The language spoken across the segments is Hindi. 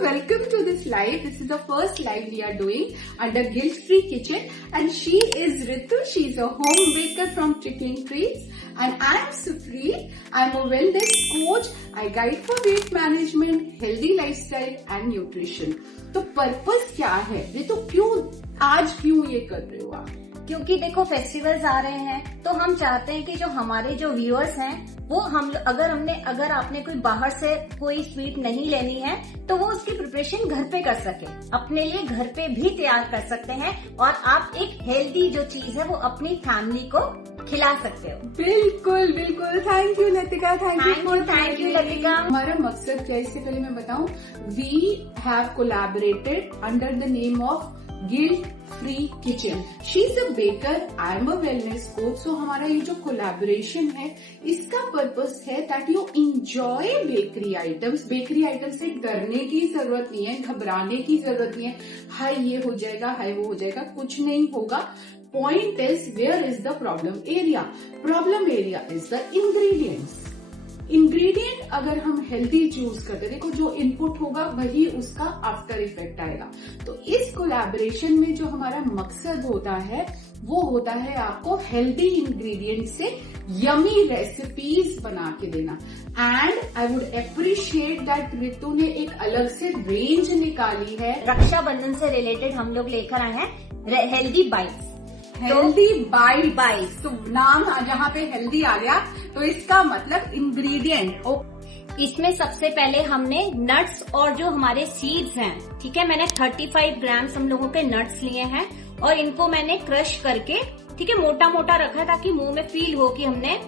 welcome to this live. This is the first live we are doing under Guilt Free Kitchen, and she is Ritu. She is a home baker from Trickling Treats, and I am Supreet. I am a wellness coach. I guide for weight management, healthy lifestyle and nutrition. तो पर्पस क्या है रितु, क्यों ये कर रहे हो आप? क्योंकि देखो फेस्टिवल्स आ रहे हैं तो हम चाहते हैं कि जो हमारे जो व्यूअर्स हैं वो अगर आपने कोई बाहर से कोई स्वीट नहीं लेनी है तो वो उसकी प्रिपरेशन घर पे कर सके, अपने लिए घर पे भी तैयार कर सकते हैं और आप एक हेल्दी जो चीज है वो अपनी फैमिली को खिला सकते हो। बिल्कुल बिल्कुल, thank you Latika, thank you Latika. हमारा मकसद क्या है इससे पहले मैं बताऊं, we have collaborated under the name of guilt free kitchen. She is a baker, I am a wellness coach. So हमारा ये जो कोलैबोरेशन है इसका पर्पस है that you enjoy bakery items. Bakery items से डरने की जरूरत नहीं है, घबराने की जरूरत नहीं है, हाय ये हो जाएगा, हाय वो हो जाएगा, कुछ नहीं होगा। Point is where is the problem area? Problem area is the ingredients. Ingredient अगर हम हेल्दी चूज करते, देखो जो इनपुट होगा वही उसका आफ्टर इफेक्ट आएगा। तो इस कोलैबोरेशन में जो हमारा मकसद होता है वो होता है आपको हेल्दी इंग्रेडिएंट से यमी रेसिपीज बना के देना। And I would appreciate that Ritu ने एक अलग से रेंज निकाली है। रक्षाबंधन से रिलेटेड हम लोग लेकर आए हैं हेल्दी बाइट्स। हेल्दी बाइट्स, तो नाम जहाँ पे हेल्दी आ गया तो इसका मतलब इंग्रेडिएंट। इसमें सबसे पहले हमने नट्स और जो हमारे सीड्स हैं, ठीक है, मैंने 35 ग्राम्स हम लोगों के नट्स लिए हैं और इनको मैंने क्रश करके, ठीक है, मोटा मोटा रखा ताकि मुंह में फील हो कि हमने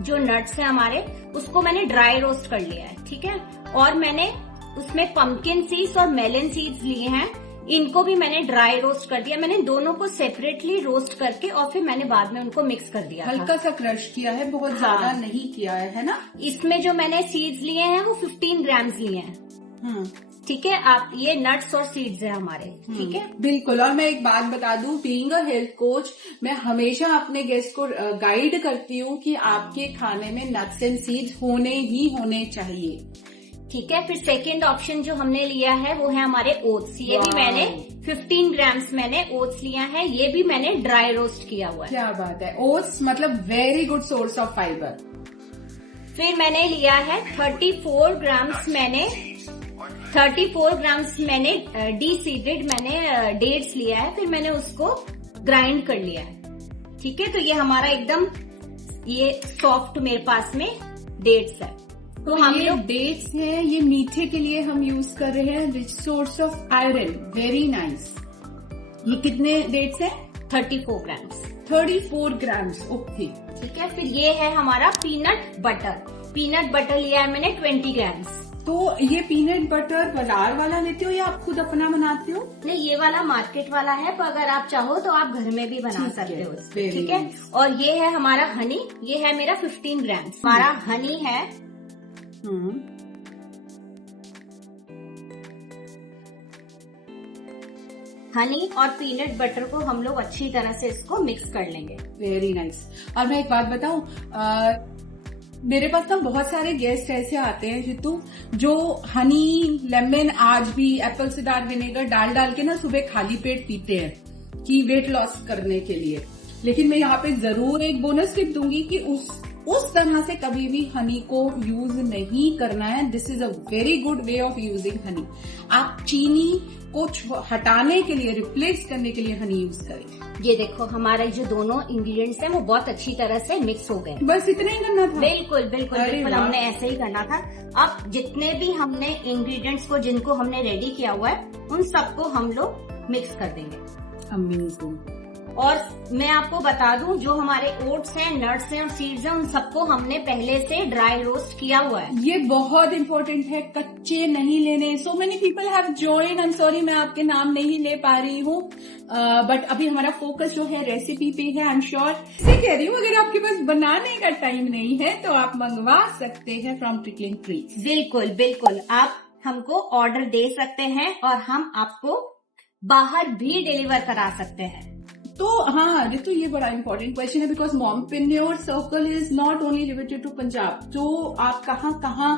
जो नट्स हैं हमारे उसको मैंने ड्राई रोस्ट कर लिया है, ठीक है। और मैंने उसमें पम्पकिन सीड्स और मेलन सीड्स लिए हैं, इनको भी मैंने ड्राई रोस्ट कर दिया। मैंने दोनों को सेपरेटली रोस्ट करके और फिर मैंने बाद में उनको मिक्स कर दिया, हल्का सा क्रश किया है, बहुत ज्यादा नहीं किया है ना। इसमें जो मैंने सीड्स लिए हैं वो 15 ग्राम्स लिए हैं, ठीक है। आप ये नट्स और सीड्स हैं हमारे, ठीक है। बिल्कुल। और मैं एक बात बता दूं, बीइंग अ हेल्थ कोच मैं हमेशा अपने गेस्ट को गाइड करती हूँ कि आपके खाने में नट्स एंड सीड्स होने चाहिए, ठीक है। फिर सेकेंड ऑप्शन जो हमने लिया है वो है हमारे ओट्स। ये भी मैंने 15 ग्राम्स मैंने ओट्स लिया है, ये भी मैंने ड्राई रोस्ट किया हुआ है। क्या बात है, ओट्स मतलब very good source of fibre. फिर मैंने लिया है 34 ग्राम्स मैंने डीसीडेड मैंने डेट्स लिया है, फिर मैंने उसको ग्राइंड कर लिया है, ठीक है। तो ये हमारा एकदम ये सॉफ्ट मेरे पास में डेट्स है। तो हम लोग डेट्स हैं, ये मीठे के लिए हम यूज कर रहे हैं, rich source of iron, very nice. ये कितने डेट्स हैं? 34 ग्राम्स। 34 ग्राम्स, ओके, ठीक है। फिर ये है हमारा पीनट बटर लिया है मैंने 20 ग्राम्स। तो ये पीनट बटर बाजार वाला लेते हो या आप खुद अपना बनाते हो? नहीं, ये वाला मार्केट वाला है, पर अगर आप चाहो तो आप घर में भी बना सकते हो, ठीक है। और ये है हमारा हनी, ये है मेरा 15 ग्राम्स हमारा हनी है। हनी और पीनट बटर को हम लोग अच्छी तरह से इसको मिक्स कर लेंगे। Very nice. और मैं एक बात बताऊं, मेरे पास ना बहुत सारे गेस्ट ऐसे आते हैं जितू जो हनी, लेमन, आज भी एप्पल सिडार विनेगर डाल के ना सुबह खाली पेट पीते हैं कि वेट लॉस करने के लिए। लेकिन मैं यहाँ पे जरूर एक बोनस टिप दूंगी कि उस तरह से कभी भी हनी को यूज नहीं करना है। This is a very good way of using Honey. आप चीनी को हटाने के लिए, रिप्लेस करने के लिए हनी यूज करें। ये देखो हमारे जो दोनों इंग्रेडिएंट्स हैं वो बहुत अच्छी तरह से मिक्स हो गए। बस इतना ही करना था? बिल्कुल हमने ऐसे ही करना था। अब जितने भी हमने इंग्रेडिएंट्स को जिनको हमने रेडी किया हुआ है उन सबको हम लोग मिक्स कर देंगे। अमेजिंग। और मैं आपको बता दूं, जो हमारे ओट्स हैं, नट्स हैं और सीड्स हैं, उन सबको हमने पहले से ड्राई रोस्ट किया हुआ है। ये बहुत इंपॉर्टेंट है, कच्चे नहीं लेने। So many people have joined, I am sorry मैं आपके नाम नहीं ले पा रही हूँ, बट अभी हमारा फोकस जो है रेसिपी पे है। आई एम श्योर से कह रही हूँ, अगर आपके पास बनाने का टाइम नहीं है तो आप मंगवा सकते हैं फ्रॉम ट्रिकलिंग ट्रीज। बिल्कुल आप हमको ऑर्डर दे सकते हैं और हम आपको बाहर भी डिलीवर करा सकते हैं। तो हाँ रितु, ये बड़ा इंपॉर्टेंट क्वेश्चन है because mompreneur circle is not only limited to Punjab. तो आप कहाँ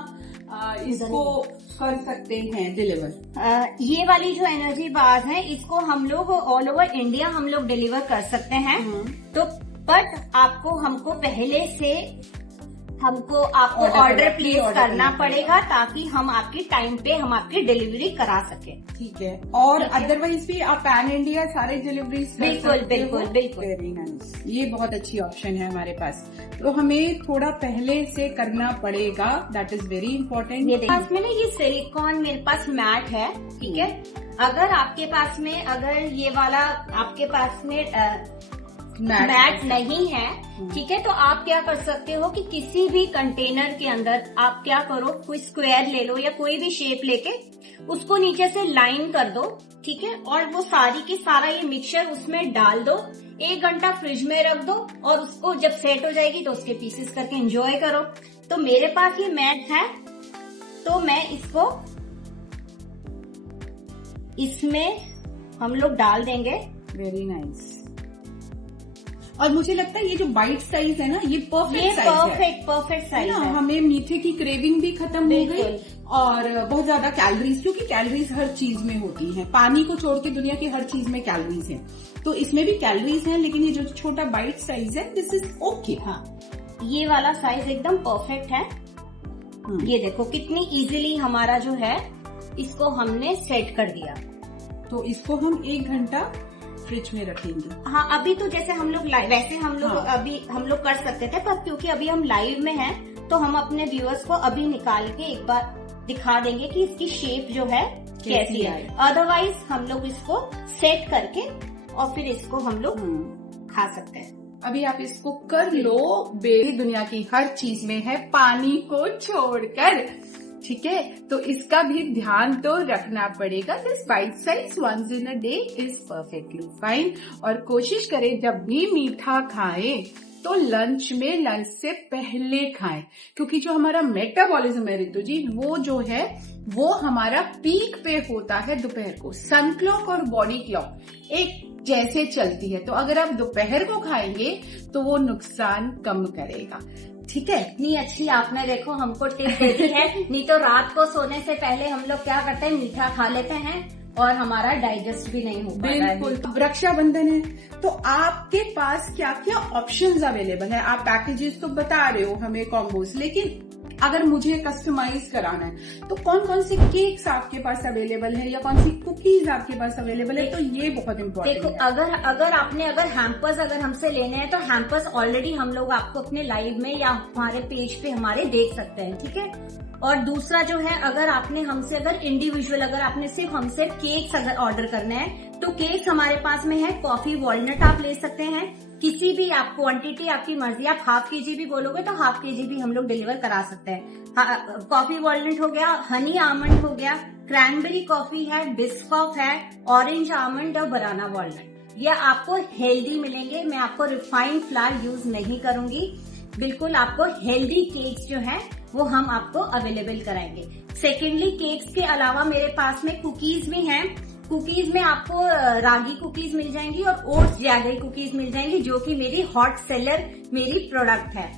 इसको कर सकते हैं डिलीवर? ये वाली जो एनर्जी बार है इसको हम लोग ऑल ओवर इंडिया हम लोग डिलीवर कर सकते हैं। तो बट हमको पहले से आपको ऑर्डर प्लेस करना पड़ेगा ताकि हम आपकी टाइम पे हम आपकी डिलीवरी करा सके। ठीक है। और अदरवाइज भी आप पैन इंडिया सारे डिलीवरीज बिल्कुल बिल्कुल बिल्कुल। वेरी नाइस, ये बहुत अच्छी ऑप्शन है हमारे पास। तो हमें थोड़ा पहले से करना पड़ेगा, दैट इज वेरी इंपॉर्टेंट। ये पास में ना ये सिलिकॉन मेरे पास मैट है, ठीक है। अगर आपके पास में अगर ये वाला आपके पास में मैट नहीं है, ठीक है, तो आप क्या कर सकते हो कि किसी भी कंटेनर के अंदर आप क्या करो, कोई स्क्वायर ले लो या कोई भी शेप लेके उसको नीचे से लाइन कर दो, ठीक है, और वो सारी की सारा ये मिक्सचर उसमें डाल दो, 1 घंटा फ्रिज में रख दो और उसको जब सेट हो जाएगी तो उसके पीसेस करके एंजॉय करो। तो मेरे पास ये मैट है तो मैं इसमें हम लोग डाल देंगे। Very nice. और मुझे लगता है ये जो बाइट साइज है ना, ये परफेक्ट साइज है। हमें मीठे की क्रेविंग भी खत्म हो गई और बहुत ज्यादा कैलोरीज, क्योंकि कैलोरीज हर चीज में होती है, पानी को छोड़ के दुनिया की हर चीज में कैलोरीज है, तो इसमें भी कैलोरीज है, लेकिन ये जो छोटा बाइट साइज है दिस इज ओके। हाँ, ये वाला साइज एकदम परफेक्ट है। ये देखो कितनी इजीली हमारा जो है इसको हमने सेट कर दिया। तो इसको हम 1 घंटा फ्रिज में रखेंगे। हाँ, अभी तो जैसे हम लोग वैसे हम लोग अभी हम लोग कर सकते थे, पर क्योंकि अभी हम लाइव में हैं तो हम अपने व्यूअर्स को अभी निकाल के एक बार दिखा देंगे कि इसकी शेप जो है कैसी है। अदरवाइज हम लोग इसको सेट करके और फिर इसको हम लोग खा सकते हैं। अभी आप इसको कर लो, बेरी दुनिया की हर चीज में है पानी को छोड़कर, ठीक है, तो इसका भी ध्यान तो रखना पड़ेगा। This bite size once in a day is perfectly fine. और कोशिश करें जब भी मीठा खाएं तो लंच से पहले खाएं, क्योंकि जो हमारा मेटाबॉलिज्म है ऋतु जी, वो जो है वो हमारा पीक पे होता है दोपहर को। सन क्लॉक और बॉडी क्लॉक एक जैसे चलती है, तो अगर आप दोपहर को खाएंगे तो वो नुकसान कम करेगा, ठीक है। इतनी अच्छी आपने देखो हमको टिप दे दी है। नहीं तो रात को सोने से पहले हम लोग क्या करते हैं, मीठा खा लेते हैं और हमारा डाइजेस्ट भी नहीं हो पाता है। बिल्कुल। रक्षाबंधन है तो आपके पास क्या क्या ऑप्शंस अवेलेबल है? आप पैकेजेस तो बता रहे हो हमें, कॉम्बोस, लेकिन अगर मुझे कस्टमाइज कराना है तो कौन कौन से केक्स आपके पास अवेलेबल है या कौन सी कुकीज आपके पास अवेलेबल है? तो ये बहुत इम्पोर्टेंट है। देखो, अगर हैम्पर्स अगर हमसे लेने हैं तो हैम्पर्स ऑलरेडी हम लोग आपको अपने लाइव में या हमारे पेज पे हमारे देख सकते हैं, ठीक है। और दूसरा जो है, अगर आपने हमसे इंडिविजुअल अगर आपने सिर्फ हमसे केक्स अगर ऑर्डर करने हैं तो केक्स हमारे पास में है। कॉफी वॉलनट आप ले सकते हैं, किसी भी आप क्वांटिटी आपकी मर्जी, आप ½ kg भी बोलोगे तो ½ kg भी हम लोग डिलीवर करा सकते हैं। कॉफी वॉलनट हो गया, हनी आमंड हो गया, क्रैनबेरी कॉफी है, बिस्कॉफ है, ऑरेंज आमंड और बनाना वॉलनट। ये आपको हेल्दी मिलेंगे। मैं आपको रिफाइंड फ्लावर यूज नहीं करूंगी, बिल्कुल आपको हेल्दी केक्स जो है वो हम आपको अवेलेबल कराएंगे। सेकेंडली, केक्स के अलावा मेरे पास में कुकीज भी हैं। कुकीज में आपको रागी कुकीज मिल जाएंगी और ओट्स जैगरी कुकीज मिल जाएंगी, जो कि मेरी हॉट सेलर मेरी प्रोडक्ट है,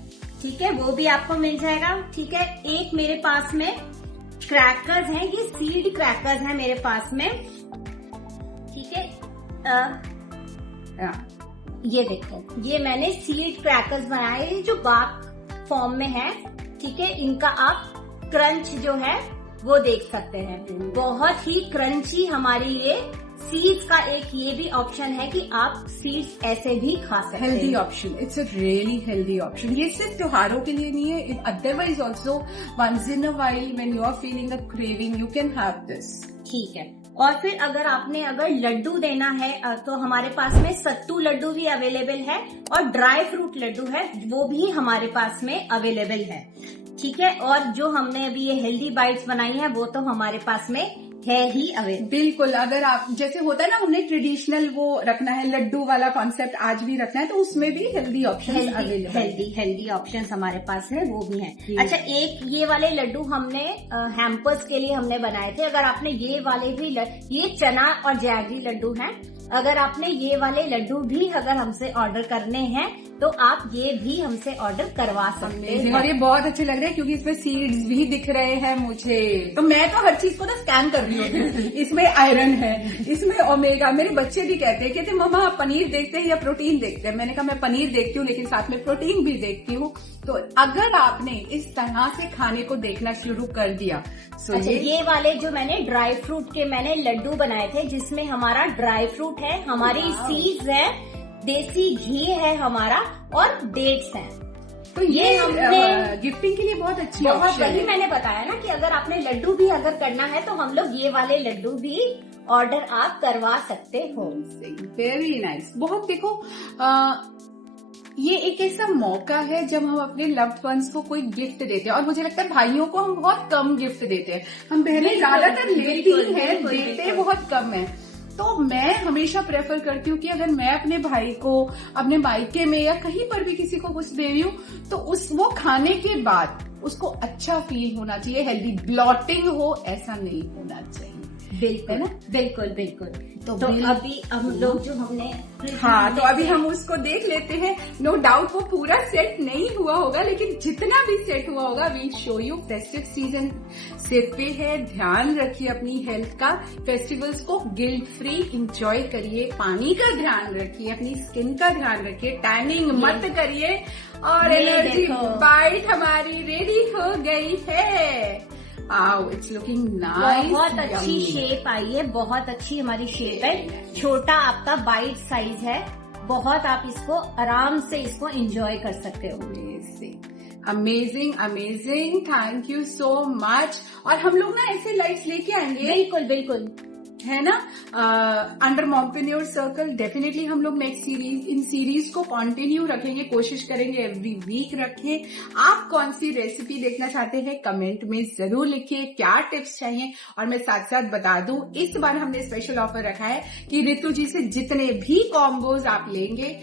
ठीक है, वो भी आपको मिल जाएगा, ठीक है। एक मेरे पास में क्रैकर्स हैं, ये सीड क्रैकर्स हैं मेरे पास में, ठीक है। ये देखो, ये मैंने सीड क्रैकर्स बनाए जो बाक फॉर्म में है, ठीक है। इनका आप क्रंच जो है वो देख सकते हैं, बहुत ही क्रंची हमारी ये सीड्स का एक ये भी ऑप्शन है कि आप सीड्स ऐसे भी खा सकते हैं। Healthy option, it's a really healthy option. ये सिर्फ त्योहारों के लिए नहीं है, otherwise also once in a while when you are feeling a craving you can have this, ठीक है। और फिर अगर लड्डू देना है तो हमारे पास में सत्तू लड्डू भी अवेलेबल है और ड्राई फ्रूट लड्डू है, वो भी हमारे पास में अवेलेबल है, ठीक है। और जो हमने अभी ये हेल्दी बाइट्स बनाई है वो तो हमारे पास में है ही अवेलेबल। बिल्कुल, अगर आप जैसे होता है ना, हमने ट्रेडिशनल वो रखना है, लड्डू वाला कॉन्सेप्ट आज भी रखना है, तो उसमें भी healthy option available, healthy option हमारे पास है, वो भी है। अच्छा, एक ये वाले लड्डू हमने हैम्पर्स के लिए हमने बनाए थे। अगर आपने ये वाले भी ये चना और जैगरी लड्डू हैं, अगर आपने ये वाले लड्डू भी अगर हमसे ऑर्डर करने हैं तो आप ये भी हमसे ऑर्डर करवा सकते हैं। और ये बहुत अच्छे लग रहे हैं क्योंकि इसमें सीड्स भी दिख रहे हैं मुझे। तो मैं तो हर चीज को ना स्कैन कर रही हूँ। इसमें आयरन है, इसमें ओमेगा। मेरे बच्चे भी कहते हैं मम्मा आप पनीर देखते हैं या प्रोटीन देखते हैं। मैंने कहा मैं पनीर देखती हूँ लेकिन साथ में प्रोटीन भी देखती हूँ। तो अगर आपने इस तरह से खाने को देखना शुरू कर दिया अच्छा, ये वाले जो मैंने ड्राई फ्रूट के मैंने लड्डू बनाए थे जिसमें हमारा ड्राई फ्रूट है, हमारी सीड्स है, देसी घी है हमारा और डेट्स हैं। तो ये हमने गिफ्टिंग के लिए बहुत अच्छी बहुत वही मैंने बताया ना कि अगर आपने लड्डू भी अगर करना है तो हम लोग ये वाले लड्डू भी ऑर्डर आप करवा सकते हो। Very nice. बहुत देखो ये एक ऐसा मौका है जब हम अपने लव्ड वंस को कोई गिफ्ट देते हैं और मुझे लगता है भाइयों को हम बहुत कम गिफ्ट देते हैं। हम बहनें ज्यादातर लेती हैं, देते बहुत कम है। तो मैं हमेशा प्रेफर करती हूँ कि अगर मैं अपने भाई को अपने मायके में या कहीं पर भी किसी को कुछ दे रही हूँ तो वो खाने के बाद उसको अच्छा फील होना चाहिए, हेल्दी ब्लॉटिंग हो ऐसा नहीं होना चाहिए। बिल्कुल है ना, बिल्कुल बिल्कुल। तो अभी हम लोग जो हमने तो अभी हम उसको देख लेते हैं। नो डाउट वो पूरा सेट नहीं हुआ होगा लेकिन जितना भी सेट हुआ होगा we show you. Festive season से पे है, ध्यान रखिए अपनी हेल्थ का। फेस्टिवल्स को गिल्ट फ्री इंजॉय करिए, पानी का ध्यान रखिए, अपनी स्किन का ध्यान रखिए, टैनिंग मत करिए। और एनर्जी बाइट हमारी रेडी हो गई है। It's looking nice. बहुत अच्छी शेप आई है, बहुत अच्छी हमारी शेप है। छोटा आपका बाइट साइज है, बहुत आप इसको आराम से इसको एंजॉय कर सकते हो। Amazing amazing, thank you so much. और हम लोग ना ऐसे लाइट्स लेके आएंगे। बिल्कुल बिल्कुल है ना, अंडर मॉम्पेन्योर सर्कल। डेफिनेटली हम लोग नेक्स्ट इन सीरीज को कंटिन्यू रखेंगे, कोशिश करेंगे एवरी वीक रखें। आप कौन सी रेसिपी देखना चाहते हैं कमेंट में जरूर लिखिए, क्या टिप्स चाहिए। और मैं साथ साथ बता दूं इस बार हमने स्पेशल ऑफर रखा है कि रितु जी से जितने भी कॉम्बोज आप लेंगे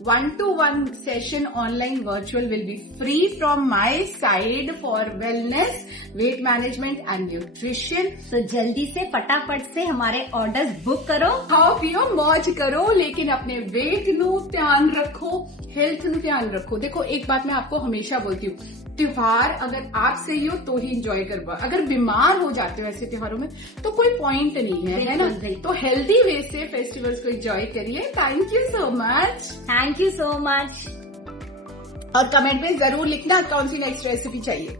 1-to-1 session online virtual will be free from my side for wellness, weight management and nutrition. तो जल्दी से फटाफट से हमारे ऑर्डर्स बुक करो, खाओ पियो मौज करो, लेकिन अपने वेट नु ध्यान रखो, हेल्थ नु ध्यान रखो। देखो एक बात मैं आपको हमेशा बोलती हूँ, त्योहार अगर आप सही हो तो ही एंजॉय कर पाओ। अगर बीमार हो जाते हो ऐसे त्योहारों में तो कोई पॉइंट नहीं है ना। तो हेल्दी वे से फेस्टिवल्स को एंजॉय करिए। Thank you so much. Thank you so much. और कमेंट में जरूर लिखना कौन सी नेक्स्ट रेसिपी चाहिए।